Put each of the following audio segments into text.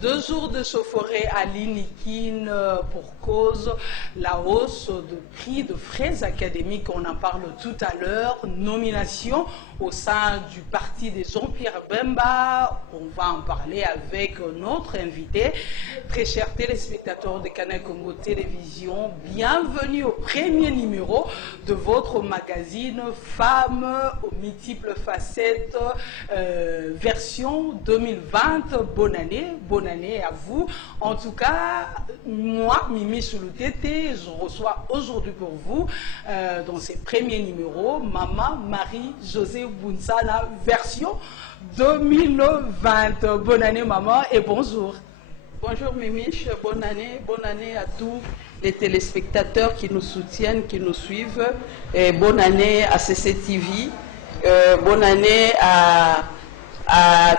2 jours de chaufferie à l'Inikin pour cause la hausse de prix de frais académiques. On en parle tout à l'heure. Nomination au sein du parti de Jean-Pierre Bemba. On va en parler avec notre invité. Très chers téléspectateurs de Canal Congo Télévision, bienvenue au premier numéro de votre magazine Femmes aux multiples facettes, version 2020. Bonne année à vous. En tout cas, moi, Mimi Souloutete, je reçois aujourd'hui pour vous, dans ces premiers numéros, Maman Marie-Josée Bounsana, version 2020. Bonne année, maman, et bonjour. Bonjour Mimiche, bonne année à tous les téléspectateurs qui nous soutiennent, qui nous suivent. Et bonne année à CCTV, bonne année à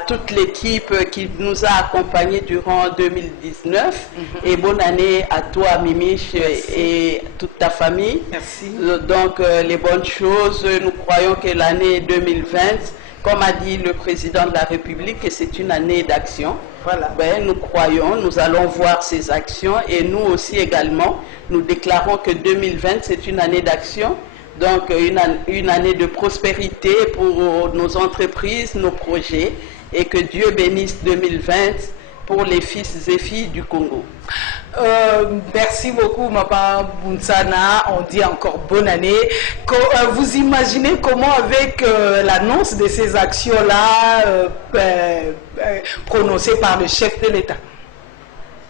toute l'équipe qui nous a accompagnés durant 2019 et bonne année à toi Mimiche et toute ta famille. Merci. Donc les bonnes choses, nous croyons que l'année 2020, comme a dit le président de la République, que c'est une année d'action. Voilà. Ben, nous croyons, nous allons voir ces actions et nous aussi également, nous déclarons que 2020 c'est une année d'action. Donc une année de prospérité pour nos entreprises, nos projets, et que Dieu bénisse 2020 pour les fils et filles du Congo. Merci beaucoup, Maman Bounsana. On dit encore bonne année. Vous imaginez comment, avec l'annonce de ces actions-là prononcées par le chef de l'État?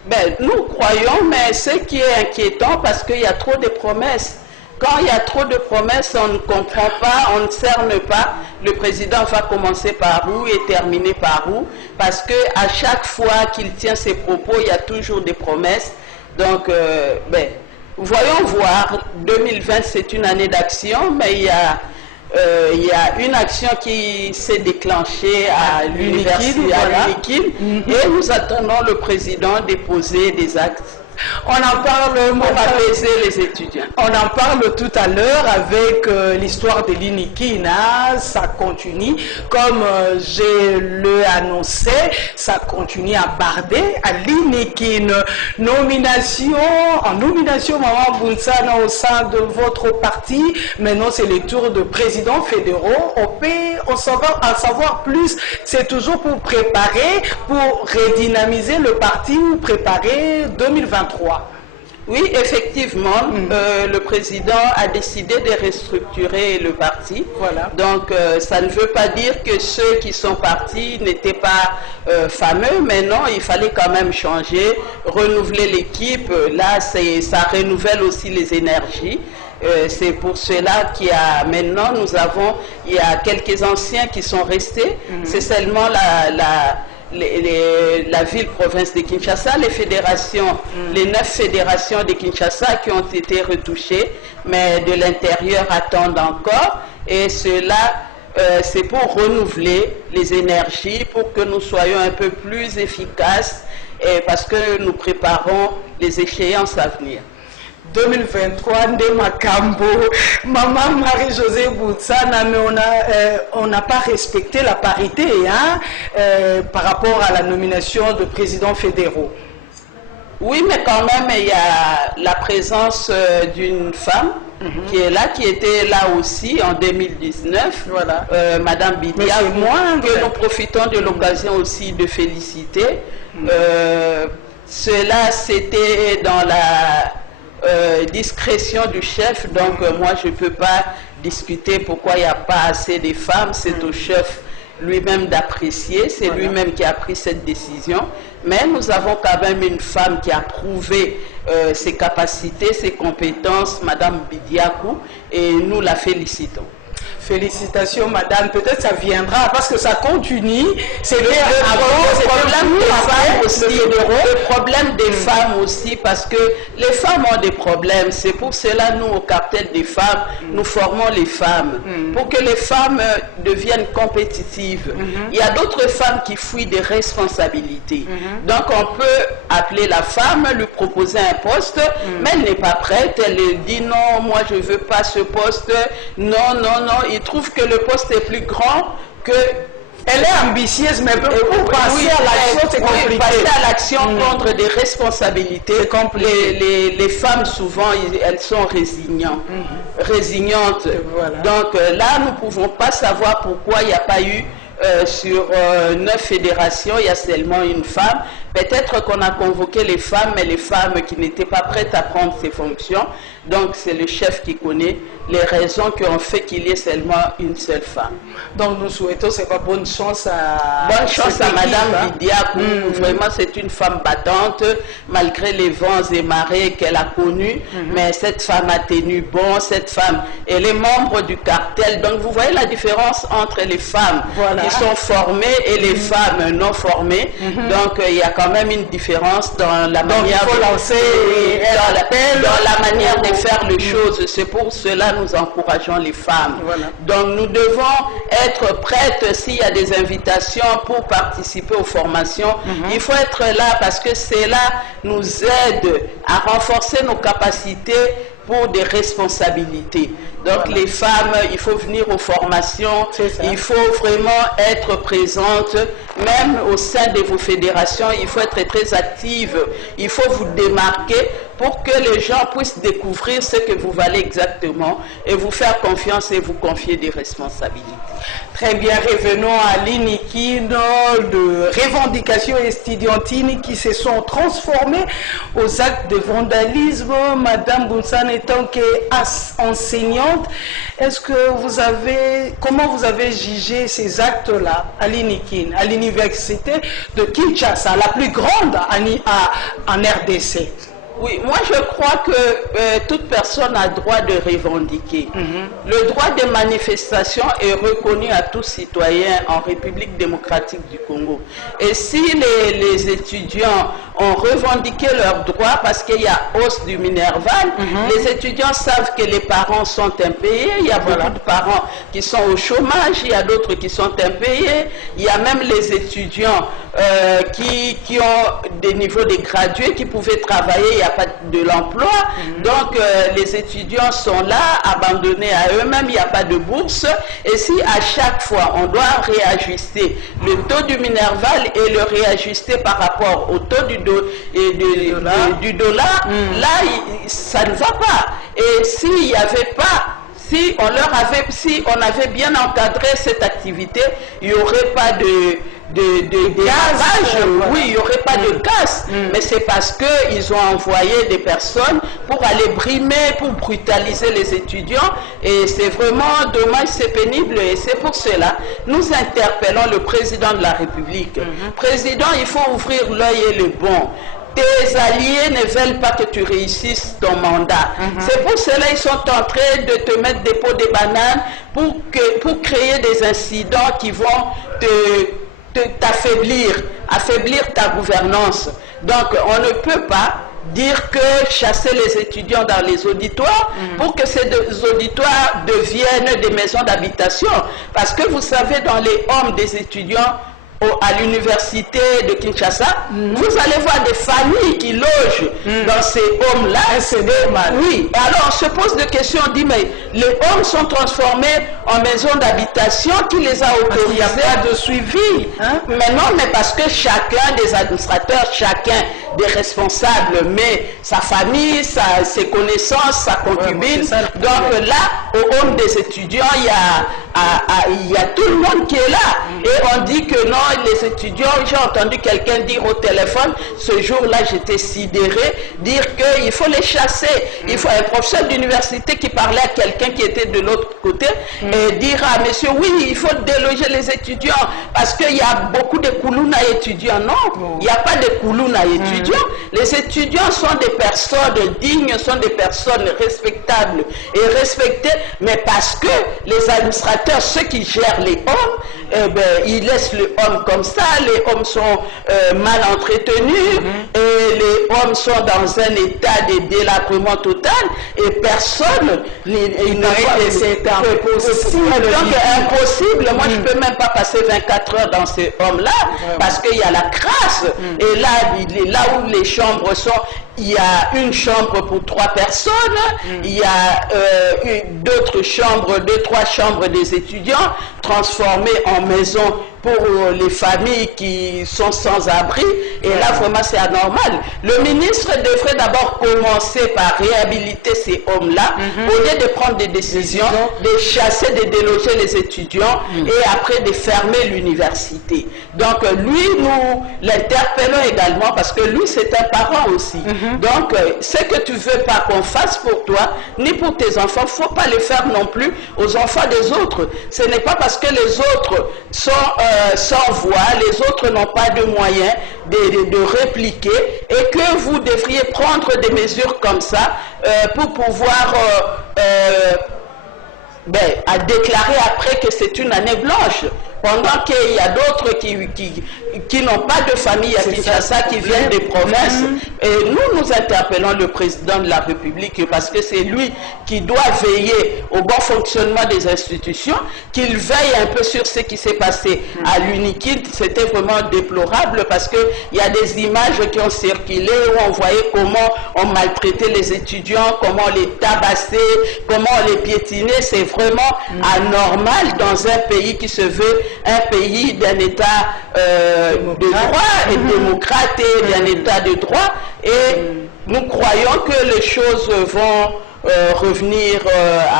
Ben, nous croyons, mais ce qui est inquiétant, parce qu'il y a trop de promesses. Quand il y a trop de promesses, on ne comprend pas, on ne cerne pas. Le président va commencer par où et terminer par où? Parce que à chaque fois qu'il tient ses propos, il y a toujours des promesses. Donc, voyons voir. 2020, c'est une année d'action, mais il y a une action qui s'est déclenchée à l'université, à l'Unikin, et nous attendons le président déposer des actes. On en parle pour apaiser les étudiants. On en parle tout à l'heure avec l'histoire de l'Inikin. Ça continue, comme je l'ai annoncé, ça continue à barder à l'Inikin. En nomination, Maman Bounsana au sein de votre parti. Maintenant, c'est les tours de présidents fédéraux. On peut en savoir plus. C'est toujours pour préparer, pour redynamiser le parti ou préparer 2023. Oui, effectivement, le président a décidé de restructurer le parti. Voilà. Donc, ça ne veut pas dire que ceux qui sont partis n'étaient pas fameux, mais non, il fallait quand même changer, renouveler l'équipe. Là, ça renouvelle aussi les énergies. C'est pour cela qu'il y a maintenant, il y a quelques anciens qui sont restés. C'est seulement la ville-province de Kinshasa, les fédérations, les 9 fédérations de Kinshasa qui ont été retouchées, mais de l'intérieur attendent encore. Et cela, c'est pour renouveler les énergies, pour que nous soyons un peu plus efficaces, parce que nous préparons les échéances à venir. 2023, Ndemakambo, Maman Marie-Josée Bounsana, mais on n'a pas respecté la parité par rapport à la nomination de présidents fédéraux. Oui, mais quand même, il y a la présence d'une femme qui est là, qui était là aussi en 2019, voilà. Madame Bidia, que nous profitons de l'occasion aussi de féliciter. Cela, c'était dans la discrétion du chef, donc moi je ne peux pas discuter pourquoi il n'y a pas assez de femmes, c'est au chef lui-même d'apprécier, c'est lui-même qui a pris cette décision, mais nous avons quand même une femme qui a prouvé ses capacités, ses compétences, Madame Bidiakou, et nous la félicitons. Félicitations, madame. Peut-être ça viendra parce que ça continue. C'est le problème des femmes aussi, parce que les femmes ont des problèmes. C'est pour cela, nous, au cartel des femmes, nous formons les femmes pour que les femmes deviennent compétitives. Il y a d'autres femmes qui fuient des responsabilités. Donc, on peut appeler la femme, lui proposer un poste, mais elle n'est pas prête. Elle dit non, moi, je ne veux pas ce poste. Non, non, non. Il trouve que le poste est plus grand que Elle est ambitieuse, mais pour passer à l'action, c'est compliqué. Passer à l'action, prendre des responsabilités. Les femmes, souvent, elles sont résignantes. Voilà. Donc là, nous ne pouvons pas savoir pourquoi il n'y a pas eu sur 9 fédérations, il y a seulement une femme. Peut-être qu'on a convoqué les femmes, mais les femmes qui n'étaient pas prêtes à prendre ces fonctions. Donc c'est le chef qui connaît les raisons qui ont fait qu'il y ait seulement une seule femme. Donc nous souhaitons, c'est pas bonne chance à Madame Vidia. Vraiment, c'est une femme battante, malgré les vents et marées qu'elle a connus. Mais cette femme a tenu bon. Cette femme, elle est membre du cartel. Donc vous voyez la différence entre les femmes qui sont formées et les femmes non formées. Donc il y a quand même une différence dans la manière dans la manière de faire les choses. C'est pour cela nous encourageons les femmes. Donc nous devons être prêtes s'il y a des invitations pour participer aux formations. Il faut être là parce que cela nous aide à renforcer nos capacités pour des responsabilités. Donc les femmes, il faut venir aux formations, il faut vraiment être présente, même au sein de vos fédérations, il faut être très active, il faut vous démarquer pour que les gens puissent découvrir ce que vous valez exactement et vous faire confiance et vous confier des responsabilités. Très bien, revenons à l'INIKIN, de revendications estudiantines qui se sont transformées aux actes de vandalisme. Madame Bounsan, étant qu'enseignante, comment vous avez jugé ces actes-là à l'INIKIN, à l'université de Kinshasa, la plus grande en RDC? Oui, moi je crois que toute personne a droit de revendiquer. Le droit de manifestation est reconnu à tous citoyens en République démocratique du Congo. Et si les étudiants ont revendiqué leurs droits parce qu'il y a hausse du Minerval, les étudiants savent que les parents sont impayés, il y a beaucoup de parents qui sont au chômage, il y a d'autres qui sont impayés, il y a même les étudiants qui ont des niveaux de gradués qui pouvaient travailler, il n'y a pas de l'emploi. Donc les étudiants sont là, abandonnés à eux-mêmes, il n'y a pas de bourse. Et si à chaque fois on doit réajuster le taux du Minerval et le réajuster par rapport au taux du dollar, là ça ne va pas. Et s'il n'y avait pas, si on avait bien encadré cette activité, il n'y aurait pas de gaz, oui, il n'y aurait pas de casse, mais c'est parce qu'ils ont envoyé des personnes pour aller brimer, pour brutaliser les étudiants, et c'est vraiment dommage, c'est pénible, et c'est pour cela nous interpellons le président de la République. Président, il faut ouvrir l'œil et le bon. Tes alliés ne veulent pas que tu réussisses ton mandat. C'est pour cela qu'ils sont en train de te mettre des pots de bananes pour créer des incidents qui vont affaiblir ta gouvernance. Donc on ne peut pas dire que chasser les étudiants dans les auditoires pour que ces auditoires deviennent des maisons d'habitation. Parce que vous savez, dans les homes des étudiants à l'université de Kinshasa, vous allez voir des familles qui logent dans ces homes-là. C'est normal. Oui, et alors on se pose des questions, on dit, mais les homes sont transformés en maisons d'habitation, qui les a autorisés? Il n'y a pas de suivi. Mais non, mais parce que chacun des administrateurs, chacun des responsables met sa famille, ses connaissances, sa concubine. Donc là, au home des étudiants, il y a tout le monde qui est là. Et on dit que non, les étudiants, j'ai entendu quelqu'un dire au téléphone, ce jour-là j'étais sidéré, dire qu'il faut les chasser. Il faut un professeur d'université qui parlait à quelqu'un qui était de l'autre côté et dire à monsieur, oui, il faut déloger les étudiants parce qu'il y a beaucoup de koulouna étudiants. Non, il n'y a pas de koulouna étudiants. Les étudiants sont des personnes dignes, sont des personnes respectables et respectées, mais parce que les administrateurs, ceux qui gèrent les hommes, ils laissent le homme comme ça, les hommes sont mal entretenus et les hommes sont dans un état de délabrement total et personne c'est impossible. Moi je peux même pas passer 24 heures dans ces hommes-là parce qu'il y a la crasse et là où les chambres sont, il y a une chambre pour 3 personnes, il y a d'autres chambres, 2-3 chambres des étudiants transformées en maisons pour les familles qui sont sans abri. Et là, vraiment, c'est anormal. Le ministre devrait d'abord commencer par réhabiliter ces hommes-là, au lieu de prendre des décisions, de chasser, de déloger les étudiants et après de fermer l'université. Donc, lui, nous l'interpellons également parce que lui, c'est un parent aussi. Donc, ce que tu veux pas qu'on fasse pour toi, ni pour tes enfants, faut pas le faire non plus aux enfants des autres. Ce n'est pas parce que les autres sont sans voix, les autres n'ont pas de moyens de répliquer et que vous devriez prendre des mesures comme ça pour pouvoir à déclarer après que c'est une année blanche. Pendant qu'il y a d'autres qui n'ont pas de famille à Kinshasa, qui viennent des provinces. Et nous interpellons le président de la République parce que c'est lui qui doit veiller au bon fonctionnement des institutions, qu'il veille un peu sur ce qui s'est passé à l'UNIKID. C'était vraiment déplorable parce qu'il y a des images qui ont circulé où on voyait comment on maltraitait les étudiants, comment on les tabassait, comment on les piétinait. C'est vraiment anormal dans un pays qui se veut un pays d'un État de droit et démocrate et d'un État de droit. Et nous croyons que les choses vont revenir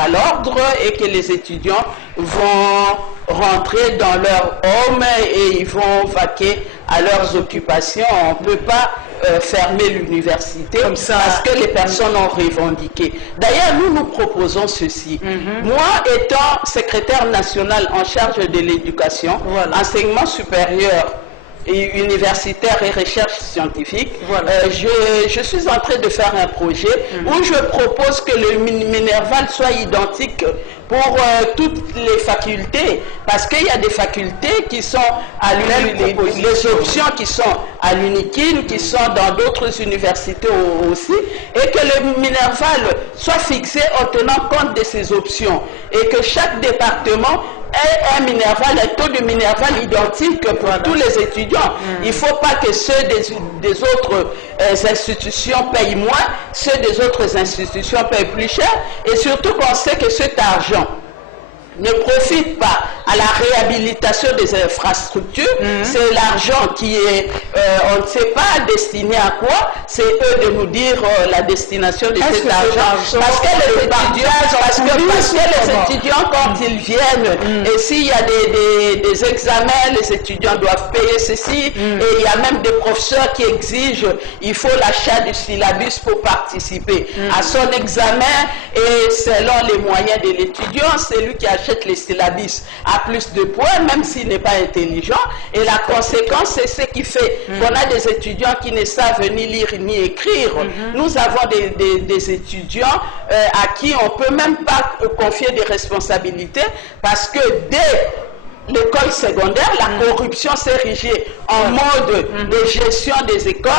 à l'ordre et que les étudiants vont rentrer dans leur home et ils vont vaquer à leurs occupations. On ne peut pas fermer l'université parce que les personnes ont revendiqué. D'ailleurs, nous proposons ceci. Moi, étant secrétaire national en charge de l'éducation, enseignement supérieur et universitaire et recherche scientifique, je suis en train de faire un projet où je propose que le Minerval soit identique pour toutes les facultés, parce qu'il y a des facultés qui sont à l'UNIKID, les options qui sont à l'UNIKID, qui sont dans d'autres universités aussi, et que le Minerval soit fixé en tenant compte de ces options, et que chaque département ait un Minerval, un taux de Minerval identique pour tous les étudiants. Il ne faut pas que ceux des autres institutions payent moins, ceux des autres institutions payent plus cher, et surtout qu'on sait que cet argent ne profite pas à la réhabilitation des infrastructures, c'est l'argent qui est, on ne sait pas destiné à quoi, c'est eux de nous dire la destination de cet argent. Parce que les étudiants, quand ils viennent, et s'il y a des examens, les étudiants doivent payer ceci, et il y a même des professeurs qui exigent, il faut l'achat du syllabus pour participer à son examen, et selon les moyens de l'étudiant, c'est lui qui achète les syllabus à plus de points, même s'il n'est pas intelligent. Et la conséquence, c'est ce qui fait qu'on a des étudiants qui ne savent ni lire ni écrire. Nous avons des étudiants à qui on ne peut même pas confier des responsabilités parce que dès l'école secondaire, la corruption s'est érigée en mode de gestion des écoles.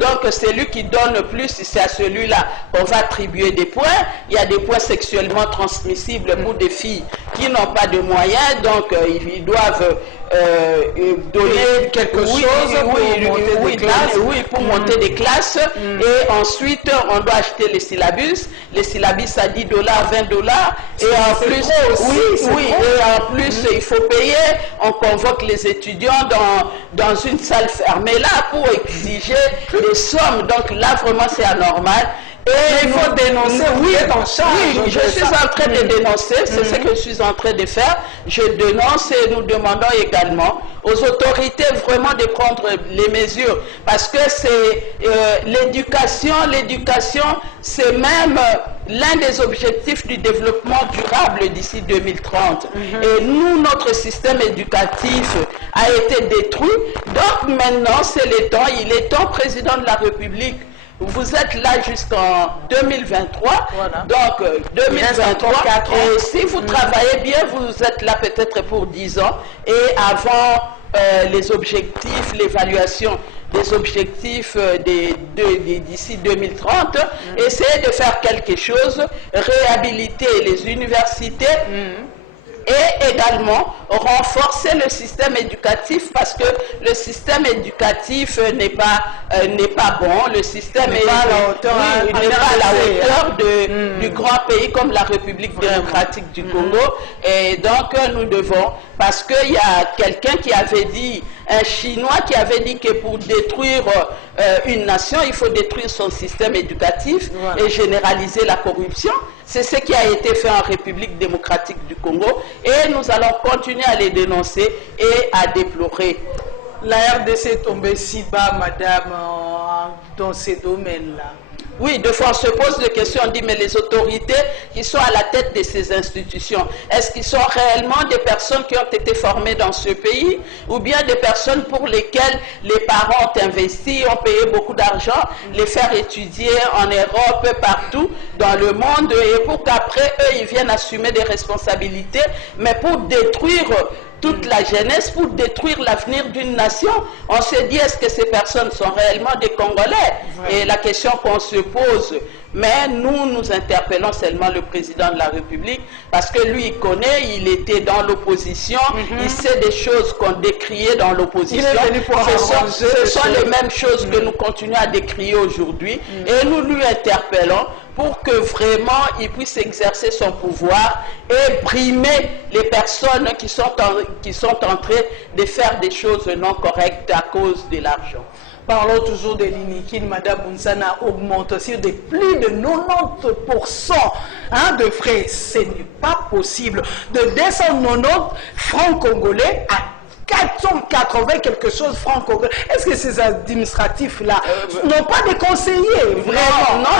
Donc, celui qui donne plus, c'est à celui-là qu'on va attribuer des points. Il y a des points sexuellement transmissibles pour des filles qui n'ont pas de moyens. Donc, ils doivent donner quelque chose pour monter des classes. Et ensuite, on doit acheter les syllabus. Les syllabus à $10, $20. Et en plus, et en plus, il faut payer. On convoque les étudiants dans une salle fermée là pour exiger des sommes. Donc là, vraiment, c'est anormal. Et il faut dénoncer, je suis en train de dénoncer, c'est ce que je suis en train de faire. Je dénonce et nous demandons également aux autorités vraiment de prendre les mesures parce que c'est l'éducation, c'est même l'un des objectifs du développement durable d'ici 2030. Et nous, notre système éducatif a été détruit. Donc maintenant, c'est le temps, il est temps, président de la République. Vous êtes là jusqu'en 2023, donc 2023, et si vous travaillez bien, vous êtes là peut-être pour 10 ans, et avant les objectifs, l'évaluation des objectifs d'ici 2030, essayez de faire quelque chose, réhabiliter les universités, et également renforcer le système éducatif parce que le système éducatif n'est pas bon, le système n'est pas à la hauteur du grand pays comme la République démocratique du Congo. Et donc nous devons, parce qu'il y a quelqu'un qui avait dit, un Chinois qui avait dit que pour détruire une nation, il faut détruire son système éducatif et généraliser la corruption. C'est ce qui a été fait en République démocratique du Congo et nous allons continuer à les dénoncer et à déplorer. La RDC est tombée si bas, madame, dans ces domaines-là. Oui, deux fois on se pose des questions, on dit mais les autorités qui sont à la tête de ces institutions, est-ce qu'ils sont réellement des personnes qui ont été formées dans ce pays ou bien des personnes pour lesquelles les parents ont investi, ont payé beaucoup d'argent, les faire étudier en Europe, partout dans le monde et pour qu'après eux ils viennent assumer des responsabilités, mais pour détruire toute la jeunesse, pour détruire l'avenir d'une nation. On s'est dit, est-ce que ces personnes sont réellement des Congolais? Et la question qu'on se pose, mais nous interpellons seulement le président de la République, parce que lui, il connaît, il était dans l'opposition, il sait des choses qu'on décriait dans l'opposition. Ce sont les mêmes choses que nous continuons à décrier aujourd'hui, et nous lui interpellons pour que vraiment il puisse exercer son pouvoir et brimer les personnes qui sont en train de faire des choses non correctes à cause de l'argent. Parlons toujours de l'Inikine, Madame Bounsana, augmentation de plus de 90% de frais. Ce n'est pas possible. De 290 francs congolais à 480 quelque chose francs congolais. Est-ce que ces administratifs-là n'ont pas de conseillers? Vraiment? Non,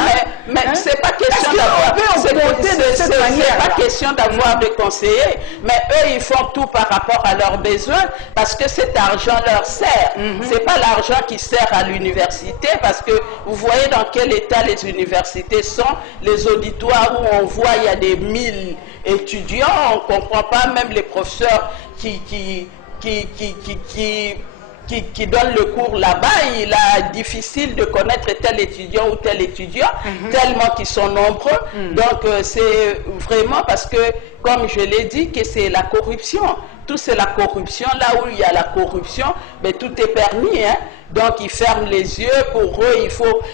mais c'est pas question d'avoir pas question d'avoir des conseillers, mais eux ils font tout par rapport à leurs besoins parce que cet argent leur sert. C'est pas l'argent qui sert à l'université parce que vous voyez dans quel état les universités sont, les auditoires où on voit il y a des 1000 étudiants, on comprend pas, même les professeurs qui donne le cours là-bas, il est difficile de connaître tel étudiant ou tel étudiant, tellement qu'ils sont nombreux. Donc c'est vraiment parce que, comme je l'ai dit, que c'est la corruption. Tout c'est la corruption. Là où il y a la corruption, mais tout est permis. Donc ils ferment les yeux. Pour eux,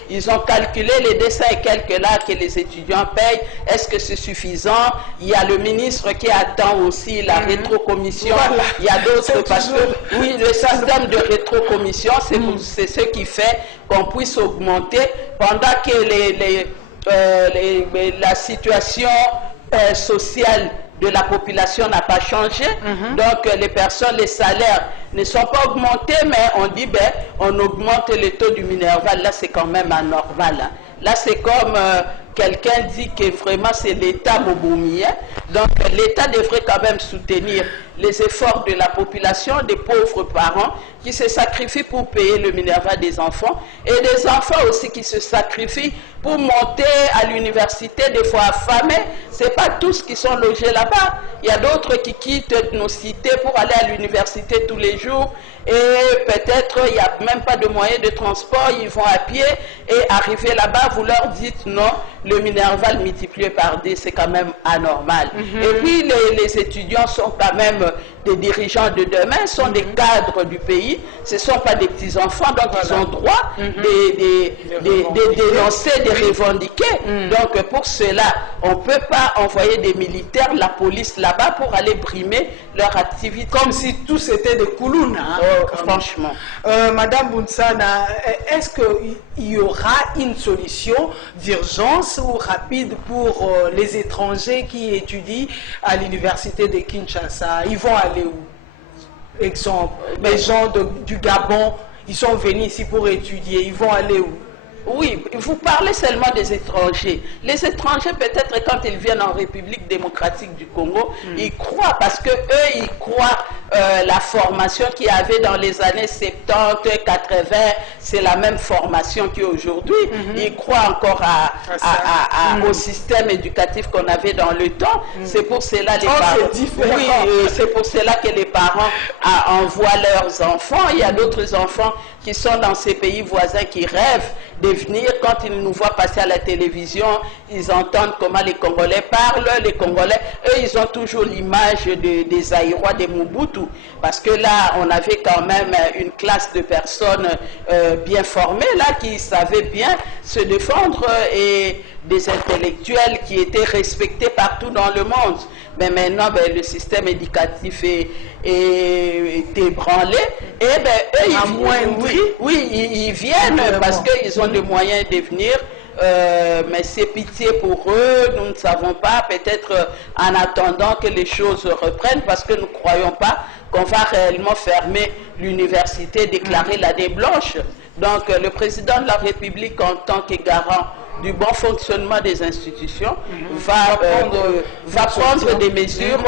ils ont calculé les 200 et quelques là que les étudiants payent. Est-ce que c'est suffisant? Il y a le ministre qui attend aussi la rétrocommission. Voilà. Il y a d'autres parce que oui, le système de rétrocommission, c'est ce qui fait qu'on puisse augmenter pendant que la situation sociale de la population n'a pas changé. Donc les personnes, les salaires ne sont pas augmentés, mais on dit on augmente le taux du Minerval. Là c'est quand même anormal. Là c'est comme quelqu'un dit que vraiment c'est l'État Moboumi. Donc l'État devrait quand même soutenir les efforts de la population, des pauvres parents qui se sacrifient pour payer le Minerval des enfants et des enfants aussi qui se sacrifient pour monter à l'université, des fois affamés. Ce n'est pas tous qui sont logés là-bas. Il y a d'autres qui quittent nos cités pour aller à l'université tous les jours et peut-être il n'y a même pas de moyens de transport, ils vont à pied et arriver là-bas, vous leur dites non, le Minerval multiplié par 10, c'est quand même anormal. Et puis les étudiants sont quand même des dirigeants de demain, sont des cadres du pays, ce ne sont pas des petits-enfants, donc ils ont droit de dénoncer, de revendiquer. Donc pour cela, on ne peut pas envoyer des militaires, la police là-bas pour aller brimer leur activité. Comme si tout c'était des Koulouna. Franchement. Madame Bounsana, est-ce qu'il y aura une solution d'urgence ou rapide pour les étrangers qui étudient à l'université de Kinshasa? Ils vont aller où? Exemple, les gens du Gabon, ils sont venus ici pour étudier, ils vont aller où? Oui, vous parlez seulement des étrangers. Les étrangers, peut-être quand ils viennent en République démocratique du Congo, ils croient, parce que eux, ils croient la formation qu'il y avait dans les années 70, 80, c'est la même formation qu'aujourd'hui. Ils croient encore au système éducatif qu'on avait dans le temps. C'est pour cela les parents. Oui, c'est pour cela que les parents envoient leurs enfants. Il y a d'autres enfants qui sont dans ces pays voisins qui rêvent de venir. Quand ils nous voient passer à la télévision, ils entendent comment les Congolais parlent. Les Congolais, eux, ils ont toujours l'image des Aïrois, des Mobutu. Parce que là, on avait quand même une classe de personnes bien formées, là, qui savaient bien se défendre et des intellectuels qui étaient respectés partout dans le monde. Mais maintenant, le système éducatif est ébranlé. Et eux, ils viennent parce qu'ils ont les moyens de venir. Mais c'est pitié pour eux, nous ne savons pas, peut-être en attendant que les choses reprennent, parce que nous ne croyons pas qu'on va réellement fermer l'université, déclarer l'année blanche. Donc le président de la République, en tant que garant du bon fonctionnement des institutions, va prendre des mesures,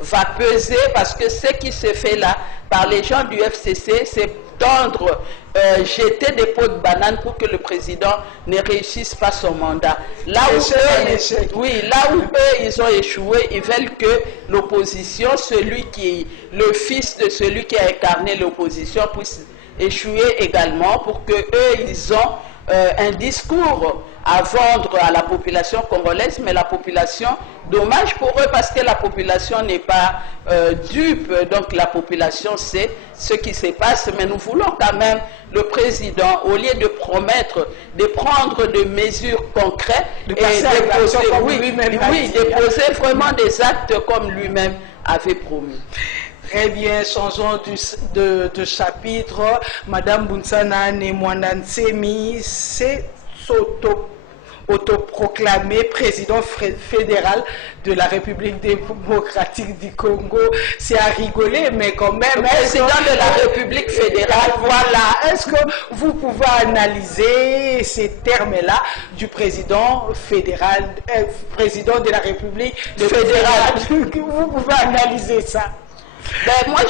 va peser, parce que ce qui se fait là par les gens du FCC, c'est tendre, jeter des pots de banane pour que le président ne réussisse pas son mandat. Là où eux, ils ont échoué, ils veulent que l'opposition, le fils de celui qui a incarné l'opposition, puisse échouer également, pour que eux, ils ont un discours à vendre à la population congolaise, mais la population, dommage pour eux, parce que la population n'est pas dupe, donc la population sait ce qui se passe, mais nous voulons quand même le président, au lieu de promettre, de prendre des mesures concrètes et déposer vraiment des actes comme lui-même avait promis. Très bien, changeons de chapitre. Madame Bunsana Nemwandansemi s'est autoproclamé président fédéral de la République démocratique du Congo. C'est à rigoler, mais quand même... Président de la République fédérale. Voilà. Est-ce que vous pouvez analyser ces termes-là du président fédéral, président de la République fédérale? Vous pouvez analyser ça? Moi,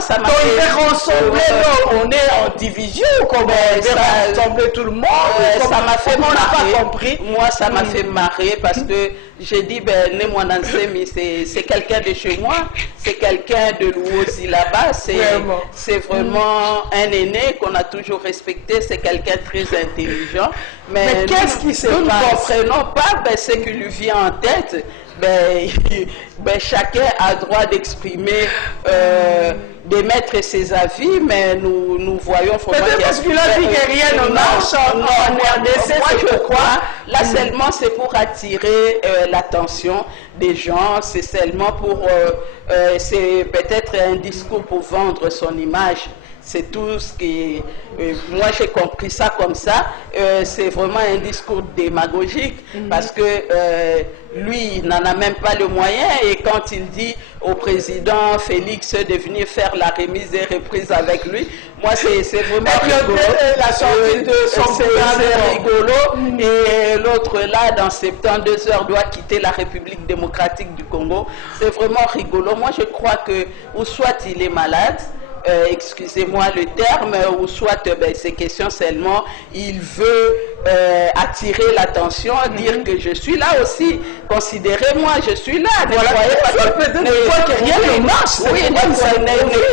ça m'a fait... on est en division, comme on rassembler tout le monde. Ça m'a fait marrer. On n'a pas compris. Moi, ça m'a fait marrer parce que j'ai dit, Nemwandansemi, c'est quelqu'un de chez moi, c'est quelqu'un de Louosi là-bas, c'est vraiment un aîné qu'on a toujours respecté, c'est quelqu'un de très intelligent. Mais qu'est-ce qui se passe? Nous ne comprenons pas ce qui lui vient en tête. Chacun a droit d'exprimer, d'émettre ses avis, mais nous voyons... Peut-être parce qu'il a dit que rien ne marche en RDC, je crois. Là seulement c'est pour attirer l'attention des gens, c'est seulement pour... c'est peut-être un discours pour vendre son image. C'est tout ce qui... moi, j'ai compris ça comme ça. C'est vraiment un discours démagogique parce que lui, il n'en a même pas le moyen. Et quand il dit au président Félix de venir faire la remise et reprise avec lui, moi, c'est vraiment rigolo. La sortie de son c'est rigolo. Et l'autre, là, dans 72 heures, doit quitter la République démocratique du Congo. C'est vraiment rigolo. Moi, je crois que, ou soit il est malade, excusez-moi le terme, ou soit ces questions seulement, il veut attirer l'attention, dire que je suis là aussi, considérez-moi, je suis là, ne croyez pas que rien ne marche, ne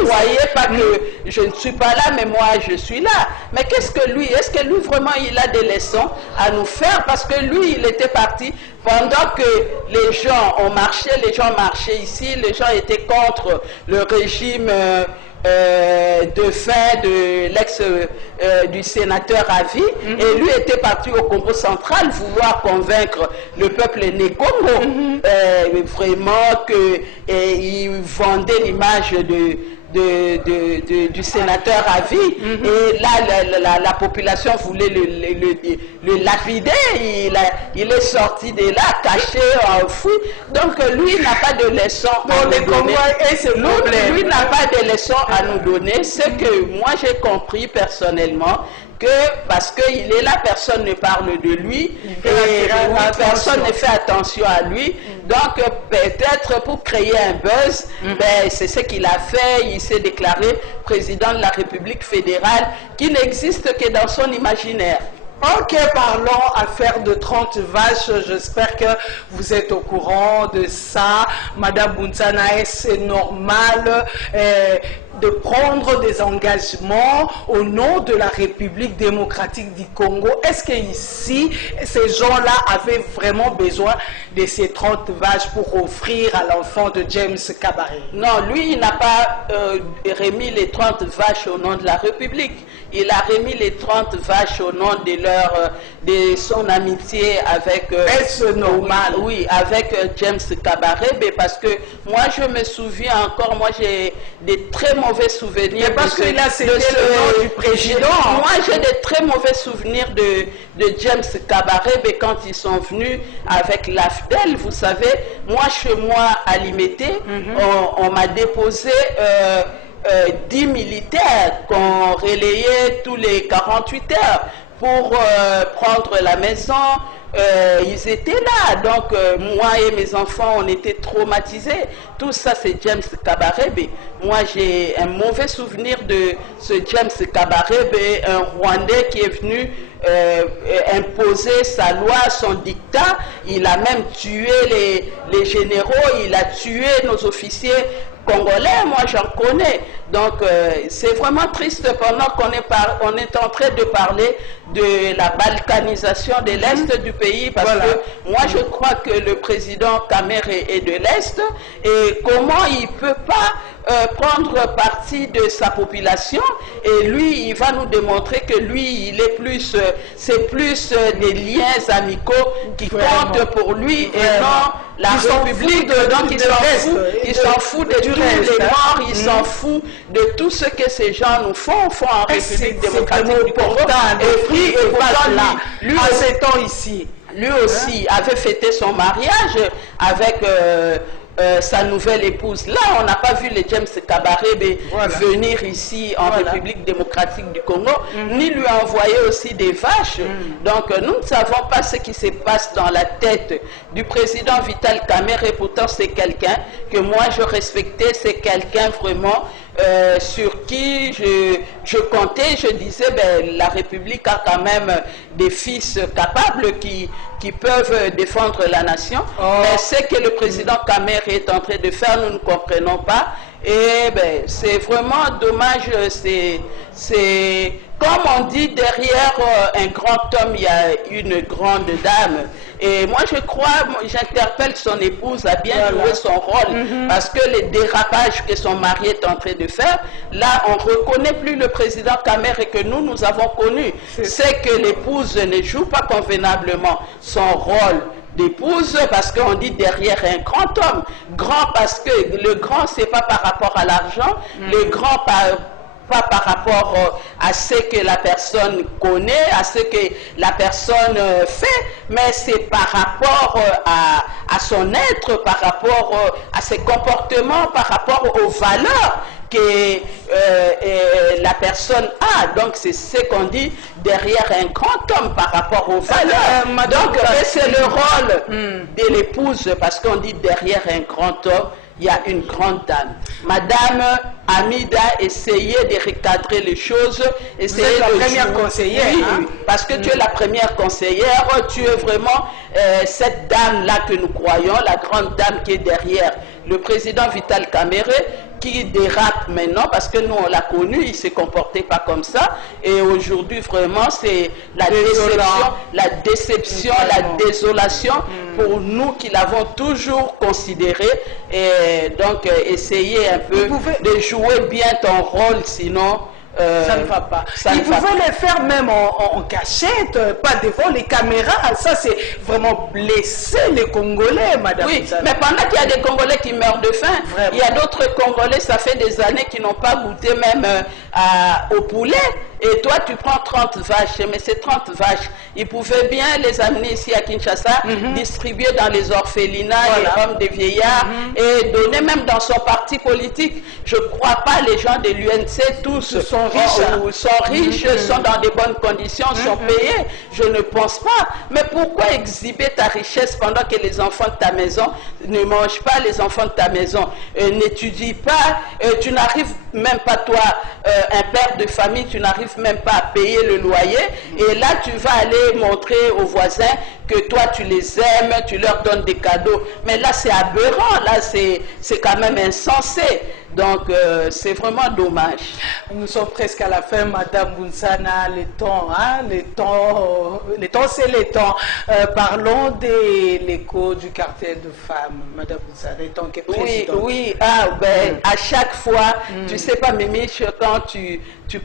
croyez pas que je ne suis pas là, mais moi je suis là. Mais qu'est-ce que lui, est-ce que lui vraiment il a des leçons à nous faire? Parce que lui il était parti pendant que les gens ont marché, les gens marchaient ici, les gens étaient contre le régime de fin de du sénateur à vie, et lui était parti au Congo central vouloir convaincre le peuple né-Congo vraiment qu'il vendait l'image du sénateur à vie, et là la population voulait le lapider. Il est sorti de là, caché, enfoui. Donc lui n'a pas de leçon à nous donner. Lui n'a pas de leçon à nous donner. Ce que moi j'ai compris personnellement, parce qu'il est là, personne ne parle de lui, et personne ne fait attention à lui. Donc peut-être pour créer un buzz, ben, c'est ce qu'il a fait. Il s'est déclaré président de la République fédérale, qui n'existe que dans son imaginaire. Ok, parlons affaire de 30 vaches. J'espère que vous êtes au courant de ça. Madame Bunzana, est-ce normal de prendre des engagements au nom de la République démocratique du Congo? Est-ce que ici, ces gens-là avaient vraiment besoin de ces 30 vaches pour offrir à l'enfant de James Kabaré? Non, lui, il n'a pas remis les 30 vaches au nom de la République. Il a remis les 30 vaches au nom de son amitié avec... Est-ce normal? Oui, avec James Kabaré, parce que moi, je me souviens encore, moi, j'ai des très mauvais souvenirs. Mais parce qu'il a cité le nom du président. Moi, j'ai des très mauvais souvenirs de James Kabaré, quand ils sont venus avec l'AFDEL. Vous savez, moi, chez moi, à Limité, on m'a déposé... 10 militaires qu'on relayait tous les 48 heures pour prendre la maison. Ils étaient là, donc moi et mes enfants, on était traumatisés. Tout ça, c'est James Kabaré. Moi, j'ai un mauvais souvenir de ce James Kabaré, un Rwandais qui est venu imposer sa loi, son dictat. Il a même tué les généraux, il a tué nos officiers congolais, moi j'en connais. Donc c'est vraiment triste pendant qu'on est en train de parler de la balkanisation de l'Est du pays, parce que moi je crois que le président Kamere est de l'Est, et comment il ne peut pas prendre parti de sa population, et lui il va nous démontrer que lui il est plus, c'est plus des liens amicaux qui comptent pour lui, et non la République. Donc il s'en fout de tous les morts, il s'en fout de tout ce que ces gens nous font en République démocratique du Congo. Et pourtant lui à ces temps ici, lui aussi avait fêté son mariage avec sa nouvelle épouse. Là, on n'a pas vu le James Kabaré venir ici en République démocratique du Congo, ni lui envoyer aussi des vaches. Donc, nous ne savons pas ce qui se passe dans la tête du président Vital Kamerhe. Pourtant, c'est quelqu'un que moi, je respectais. C'est quelqu'un vraiment sur qui je comptais. Je disais, la République a quand même des fils capables qui peuvent défendre la nation. Mais ce que le président Kamerhe est en train de faire, nous ne comprenons pas. Et c'est vraiment dommage. C'est comme on dit, derrière un grand homme, il y a une grande dame. Et moi, je crois, j'interpelle son épouse à bien jouer son rôle, parce que les dérapages que son mari est en train de faire, là, on ne reconnaît plus le président Kamerhe que nous avons connu. C'est que l'épouse ne joue pas convenablement son rôle d'épouse, parce qu'on dit derrière un grand homme. Grand parce que le grand, c'est pas par rapport à l'argent, le grand pas par rapport à ce que la personne connaît, à ce que la personne fait, mais c'est par rapport à son être, par rapport à ses comportements, par rapport aux valeurs que la personne a. Donc c'est ce qu'on dit derrière un grand homme par rapport aux valeurs. Donc c'est le rôle de l'épouse, parce qu'on dit derrière un grand homme, il y a une grande dame. Madame Amida, essayez de recadrer les choses. Vous êtes la première conseillère. Oui, parce que tu es la première conseillère. Tu es vraiment cette dame-là que nous croyons, la grande dame qui est derrière le président Vital Kamerhe, qui dérape maintenant, parce que nous on l'a connu, il ne s'est comporté pas comme ça, et aujourd'hui vraiment c'est la déception, la désolation pour nous qui l'avons toujours considéré. Et donc essayez un peu de jouer bien ton rôle, sinon ça ne va pas. Ils pouvaient le faire même en cachette, pas devant les caméras. Ça, c'est vraiment blesser les Congolais, madame. Oui, mais pendant qu'il y a des Congolais qui meurent de faim, il y a d'autres Congolais, ça fait des années, qui n'ont pas goûté même au poulet. Et toi, tu prends 30 vaches, mais ces 30 vaches, ils pouvaient bien les amener ici à Kinshasa, distribuer dans les orphelinats, les hommes des vieillards, et donner même dans son parti politique. Je ne crois pas les gens de l'UNC, tous sont riches, sont dans de bonnes conditions, sont payés. Je ne pense pas. Mais pourquoi exhiber ta richesse pendant que les enfants de ta maison ne mangent pas, les enfants de ta maison n'étudient pas, tu n'arrives même pas, toi, un père de famille, tu n'arrives même pas à payer le loyer, et là tu vas aller montrer aux voisins que toi tu les aimes, tu leur donnes des cadeaux. Mais là c'est aberrant, là c'est quand même insensé. Donc c'est vraiment dommage. Nous sommes presque à la fin, Madame Bounsana, les temps, c'est les temps. Parlons de l'écho du cartel de femmes, Madame Bounsana, les temps qui est présidente. Oui, à chaque fois, tu sais pas, Mimiche, quand tu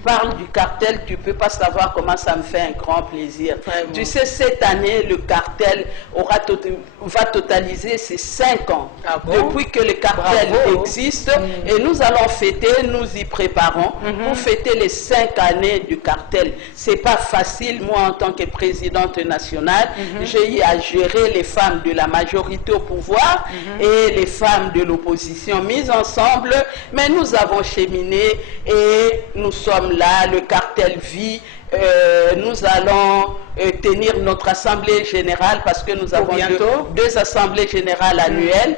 parles du cartel, tu peux pas savoir comment ça me fait un grand plaisir. Vraiment. Tu sais, cette année, le cartel va totaliser ses 5 ans. Ah bon? Depuis que le cartel existe, et nous allons fêter, nous y préparons pour fêter les 5 années du cartel. C'est pas facile, moi en tant que présidente nationale, j'ai eu à gérer les femmes de la majorité au pouvoir et les femmes de l'opposition mises ensemble, mais nous avons cheminé et nous sommes là, le cartel vit. Nous allons tenir notre assemblée générale parce que nous avons deux assemblées générales annuelles.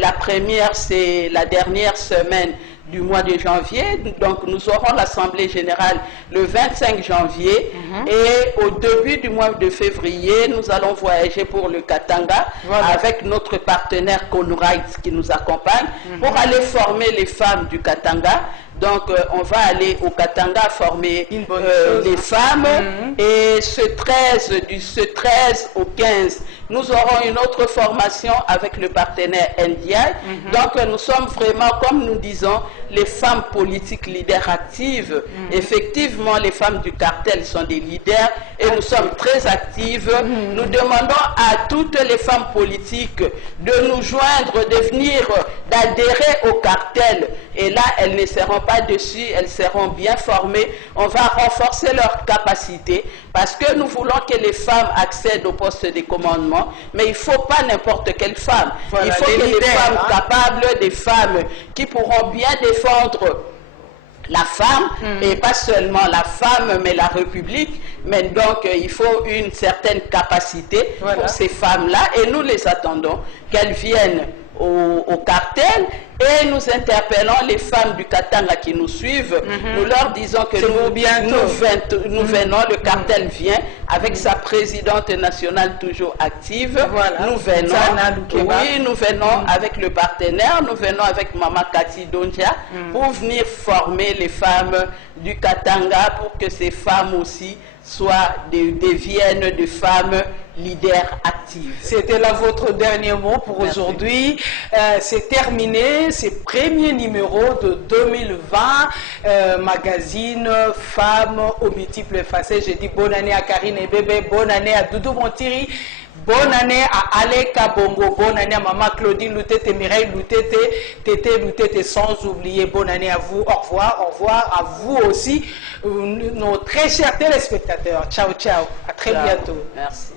La première, c'est la dernière semaine du mois de janvier, donc nous aurons l'assemblée générale le 25 janvier et au début du mois de février, nous allons voyager pour le Katanga avec notre partenaire Conrad qui nous accompagne pour aller former les femmes du Katanga. Donc on va aller au Katanga former les femmes et ce 13 au 15, nous aurons une autre formation avec le partenaire NDI. Donc nous sommes vraiment, comme nous disons, les femmes politiques leaders actives. Effectivement, les femmes du cartel sont des leaders et nous sommes très actives. Nous demandons à toutes les femmes politiques de nous joindre, de venir, d'adhérer au cartel. Et là, elles ne seront pas dessus, elles seront bien formées. On va renforcer leurs capacités parce que nous voulons que les femmes accèdent au poste de commandement. Mais il ne faut pas n'importe quelle femme. Il faut que des femmes capables, des femmes qui pourront bien défendre la femme, et pas seulement la femme, mais la République. Mais donc, il faut une certaine capacité pour ces femmes-là, et nous les attendons, qu'elles viennent au cartel, et nous interpellons les femmes du Katanga qui nous suivent. Nous leur disons que nous venons, le cartel vient avec sa présidente nationale toujours active. Nous venons, nous venons avec le partenaire, nous venons avec Maman Kati Donja pour venir former les femmes du Katanga pour que ces femmes aussi deviennent des femmes leaders actives. C'était là votre dernier mot pour aujourd'hui. C'est terminé, c'est premier numéro de 2020, magazine Femmes aux multiples facettes. J'ai dit bonne année à Karine et Bébé, bonne année à Doudou Montiri, bonne année à Aleka Bongo, bonne année à Maman Claudine Loutete, Mireille Loutete, Tété Loutete, sans oublier bonne année à vous. Au revoir à vous aussi, nos très chers téléspectateurs. Ciao, ciao, à très bientôt. Merci.